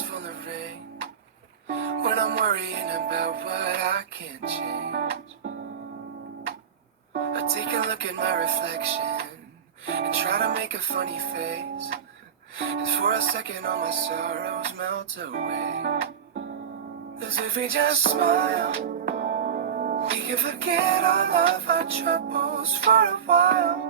eyes full of rain when I'm worrying about what I can't change. I take a look at my reflection and try to make a funny face, and for a second all my sorrows melt away. As if we just smile, we can forget all of our troubles for a while.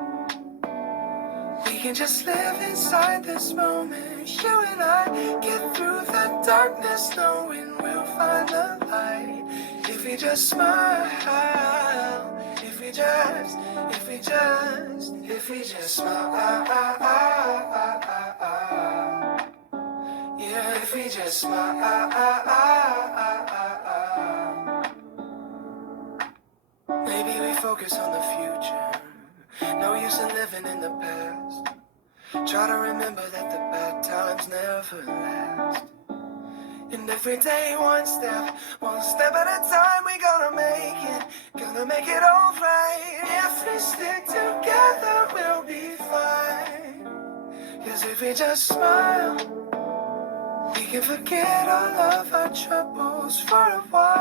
We can just live inside this moment, you and I, get through the darkness knowing we'll find the light. If we just smile, if we just smile, yeah, if we just smile. Maybe we focus on the future, no use in living in the past. Try to remember that the bad times never last. And every day one step at a time, we gonna make it alright. If we stick together, we'll be fine. 'Cause if we just smile, we can forget all of our troubles for a while.